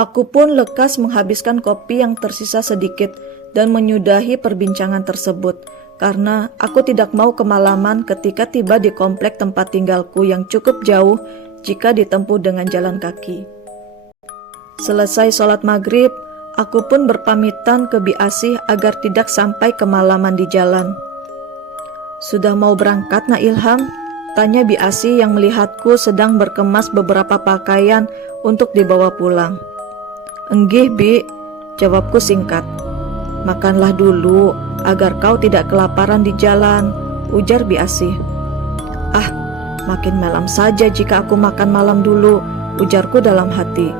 Aku pun lekas menghabiskan kopi yang tersisa sedikit dan menyudahi perbincangan tersebut, karena aku tidak mau kemalaman ketika tiba di komplek tempat tinggalku yang cukup jauh jika ditempuh dengan jalan kaki. Selesai sholat maghrib, aku pun berpamitan ke Bi Asih agar tidak sampai kemalaman di jalan. "Sudah mau berangkat, Nak Ilham?" tanya Bi Asih yang melihatku sedang berkemas beberapa pakaian untuk dibawa pulang. "Enggih, Bi," jawabku singkat. "Makanlah dulu agar kau tidak kelaparan di jalan," ujar Bi Asih. "Ah, makin malam saja jika aku makan malam dulu," ujarku dalam hati.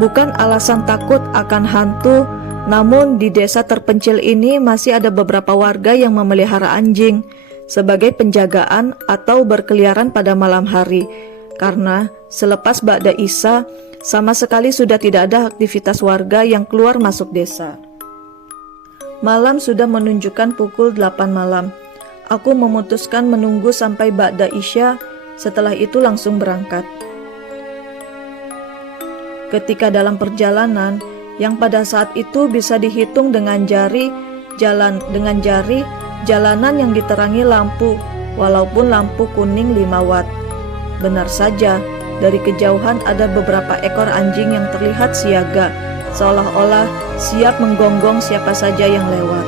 Bukan alasan takut akan hantu, namun di desa terpencil ini masih ada beberapa warga yang memelihara anjing sebagai penjagaan atau berkeliaran pada malam hari, karena selepas Ba'da Isya sama sekali sudah tidak ada aktivitas warga yang keluar masuk desa. Malam sudah menunjukkan pukul 8 malam. Aku memutuskan menunggu sampai Ba'da Isya, setelah itu langsung berangkat. Ketika dalam perjalanan, yang pada saat itu bisa dihitung dengan jari, jalanan yang diterangi lampu, walaupun lampu kuning 5 watt. Benar saja, dari kejauhan ada beberapa ekor anjing yang terlihat siaga, seolah-olah siap menggonggong siapa saja yang lewat.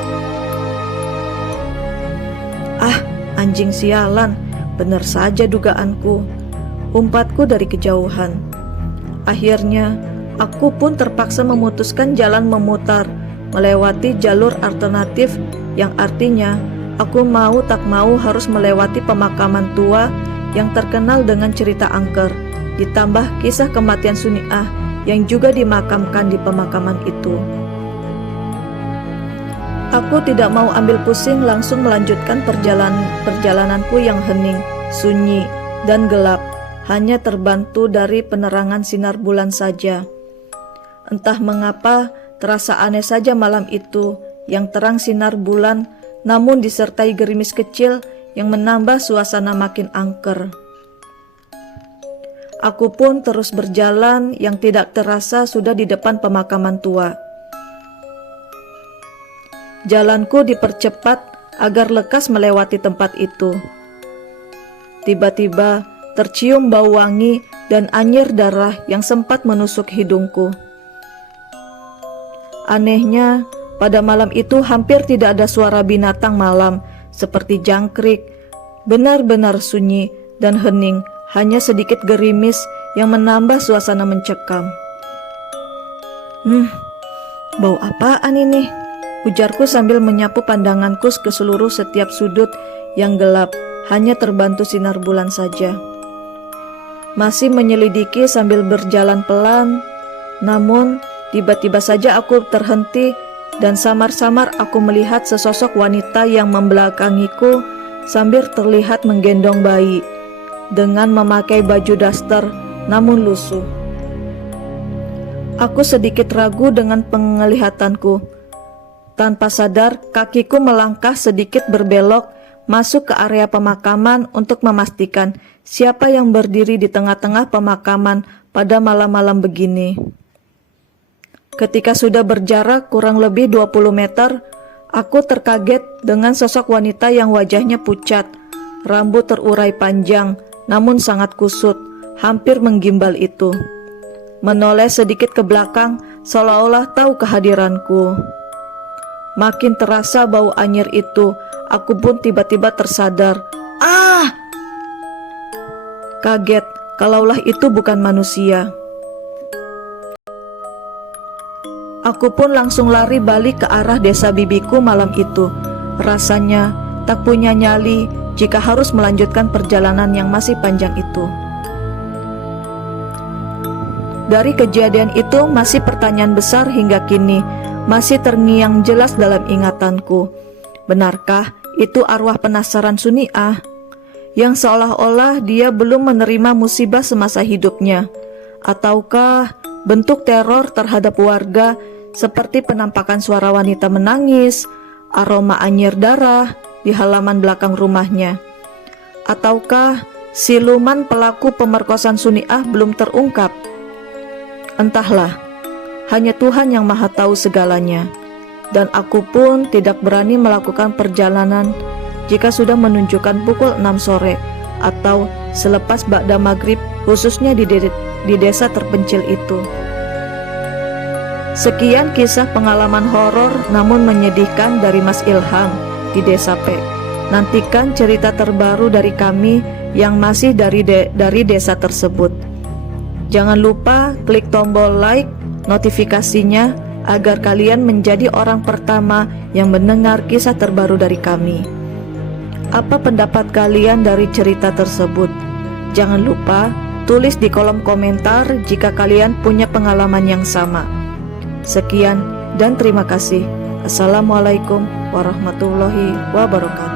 "Ah, anjing sialan, benar saja dugaanku," umpatku dari kejauhan. Akhirnya, aku pun terpaksa memutuskan jalan memutar, melewati jalur alternatif, yang artinya aku mau tak mau harus melewati pemakaman tua yang terkenal dengan cerita angker, ditambah kisah kematian Suniah yang juga dimakamkan di pemakaman itu. Aku tidak mau ambil pusing, langsung melanjutkan perjalananku yang hening, sunyi, dan gelap, hanya terbantu dari penerangan sinar bulan saja. Entah mengapa terasa aneh saja malam itu, yang terang sinar bulan namun disertai gerimis kecil yang menambah suasana makin angker. Aku pun terus berjalan, yang tidak terasa sudah di depan pemakaman tua. Jalanku dipercepat agar lekas melewati tempat itu. Tiba-tiba tercium bau wangi dan anyir darah yang sempat menusuk hidungku. Anehnya, pada malam itu hampir tidak ada suara binatang malam seperti jangkrik. Benar-benar sunyi dan hening, hanya sedikit gerimis yang menambah suasana mencekam. Bau apaan ini?" ujarku sambil menyapu pandanganku ke seluruh setiap sudut yang gelap, hanya terbantu sinar bulan saja. Masih menyelidiki sambil berjalan pelan, namun tiba-tiba saja aku terhenti dan samar-samar aku melihat sesosok wanita yang membelakangiku sambil terlihat menggendong bayi dengan memakai baju daster namun lusuh. Aku sedikit ragu dengan penglihatanku. Tanpa sadar, kakiku melangkah sedikit berbelok masuk ke area pemakaman untuk memastikan siapa yang berdiri di tengah-tengah pemakaman pada malam-malam begini. Ketika sudah berjarak kurang lebih 20 meter, aku terkaget dengan sosok wanita yang wajahnya pucat, rambut terurai panjang, namun sangat kusut, hampir menggimbal itu. Menoleh sedikit ke belakang, seolah-olah tahu kehadiranku. Makin terasa bau anyir itu, aku pun tiba-tiba tersadar. "Ah!" Kaget, kalaulah itu bukan manusia. Aku pun langsung lari balik ke arah desa bibiku malam itu. Rasanya tak punya nyali jika harus melanjutkan perjalanan yang masih panjang itu. Dari kejadian itu masih pertanyaan besar hingga kini, masih terngiang jelas dalam ingatanku. Benarkah itu arwah penasaran Suniah? Yang seolah-olah dia belum menerima musibah semasa hidupnya? Ataukah bentuk teror terhadap warga seperti penampakan suara wanita menangis, aroma anyir darah di halaman belakang rumahnya? Ataukah siluman pelaku pemerkosaan Suniah belum terungkap? Entahlah, hanya Tuhan yang Maha Tahu segalanya. Dan aku pun tidak berani melakukan perjalanan jika sudah menunjukkan pukul 6 sore atau selepas ba'da maghrib, khususnya di desa terpencil itu. Sekian kisah pengalaman horor namun menyedihkan dari Mas Ilham di Desa P. Nantikan cerita terbaru dari kami yang masih dari desa tersebut. Jangan lupa klik tombol like, notifikasinya agar kalian menjadi orang pertama yang mendengar kisah terbaru dari kami. Apa pendapat kalian dari cerita tersebut? Jangan lupa tulis di kolom komentar jika kalian punya pengalaman yang sama. Sekian dan terima kasih. Assalamualaikum warahmatullahi wabarakatuh.